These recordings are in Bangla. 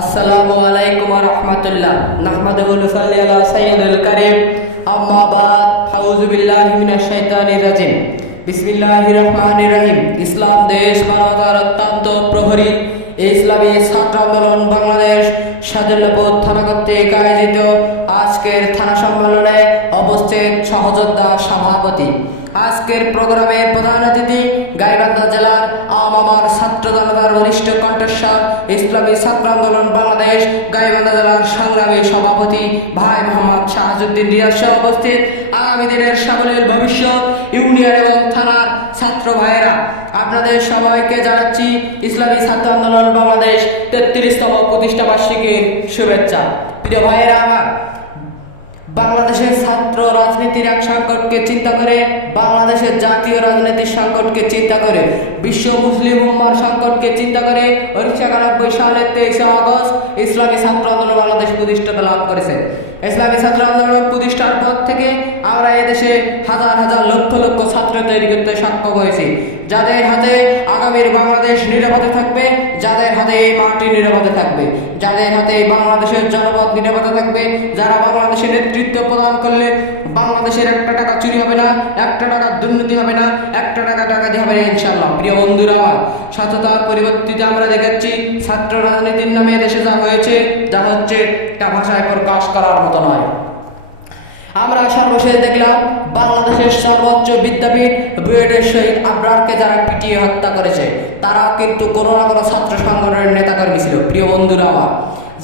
আসসালামু আলাইকুম ওয়া রাহমাতুল্লাহ। নাহমাদুহু ওয়া নুসাল্লি আলা সাইয়্যিদিল কারীম। আম্মা বাদ। আউযু বিল্লাহি মিনাশ শাইতানির রাজিম। বিসমিল্লাহির রহমানির রহিম। ইসলাম দেশ মানবতার অত্যন্ত প্রহরী ইসলামী ছাত্র আন্দোলন বাংলাদেশ সাদুল্লাপুর থানা কর্তৃক আয়োজিত আজকের থানা সম্মেলনে উপস্থিত সহযোদ্ধা সভাপতি। আজকের প্রোগ্রামের প্রধান অতিথি গাইবান্ধা জেলার আমার ছাত্র জনতার বরিষ্ঠ কণ্ঠস্বর ইসলামী ছাত্র আন্দোলন বাংলাদেশ গাইবান্ধা জেলার সংগ্রামী সভাপতি ভাই মোহাম্মদ শাহাজুদ্দিন রিয়াজ সহ উপস্থিত আগামী দিনের সামনের ভবিষ্যৎ ইউনিয়ন এবং থানার ছাত্র ভাইয়েরা, আপনাদের সবাইকে জানাচ্ছি ইসলামী ছাত্র আন্দোলন বাংলাদেশ ৩৩তম প্রতিষ্ঠা বার্ষিকীর শুভেচ্ছা। প্রিয় ভাইয়েরা আমার, বাংলাদেশের ছাত্র রাজনীতির এক সংকটকে চিন্তা করে, বাংলাদেশের জাতীয় রাজনীতির সংকটকে চিন্তা করে, বিশ্ব মুসলিম উম্মার সংকটকে চিন্তা করে 1991 সালের 23 আগস্ট ইসলামী ছাত্র আন্দোলন বাংলাদেশ প্রতিষ্ঠা লাভ করেছে। ইসলামী ছাত্র আন্দোলন প্রতিষ্ঠার পর থেকে আমরা এদেশে হাজার হাজার লক্ষ লক্ষ ছাত্র তৈরি করতে সক্ষম হয়েছি, যাদের হাতে আগামীর বাংলাদেশ নিরাপদে থাকবে, যাদের হাতে এই মাটি নিরাপদে থাকবে, যাদের হাতে বাংলাদেশের জনপদ নিরাপদে থাকবে, যারা বাংলাদেশের নেতৃত্ব প্রদান করলে বাংলাদেশের একটা টাকা চুরি হবে না, একটা টাকা দুর্নীতি হবে না, একটা টাকা ডাকাতি হবে না ইনশাআল্লাহ। প্রিয় বন্ধুরা আমার, সততার পরিবর্তিতে আমরা দেখেছি ছাত্র রাজনীতির নামে দেশে যা হয়েছে, যা হচ্ছে তা ভাষায় প্রকাশ করার মতো নয়। আমরা সর্বশেষ দেখলাম বাংলাদেশের সর্বোচ্চ বিদ্যাপীঠ বুয়েটের শহীদ আবরারকে যারা পিটিয়ে হত্যা করেছে, তারাও কিন্তু কোনো না কোনো ছাত্র সংগঠনের নেতাকর্মী ছিল। প্রিয় বন্ধুরা আমার,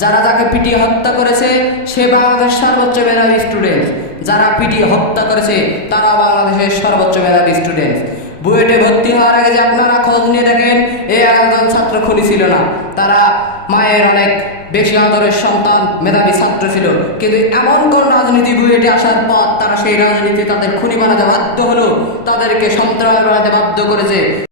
যারা যাকে পিটিয়ে হত্যা করেছে সে বাংলাদেশের সর্বোচ্চ মেধাবী স্টুডেন্ট, যারা পিটিয়ে হত্যা করেছে তারা বাংলাদেশের সর্বোচ্চ মেধাবী স্টুডেন্ট। বুয়েটে ভর্তি হওয়ার আগে যে আপনারা খোঁজ নিয়ে দেখেন, এই একজন ছাত্র খুনি ছিল না, তারা মায়ের অনেক বেশি আদরের সন্তান, মেধাবী ছাত্র ছিল। কিন্তু এমন কোন রাজনীতি বুয়েটে আসার পর তারা সেই রাজনীতি তাদের খুনি বানাতে বাধ্য হলো, তাদেরকে সন্ত্রাস বানাতে বাধ্য করেছে।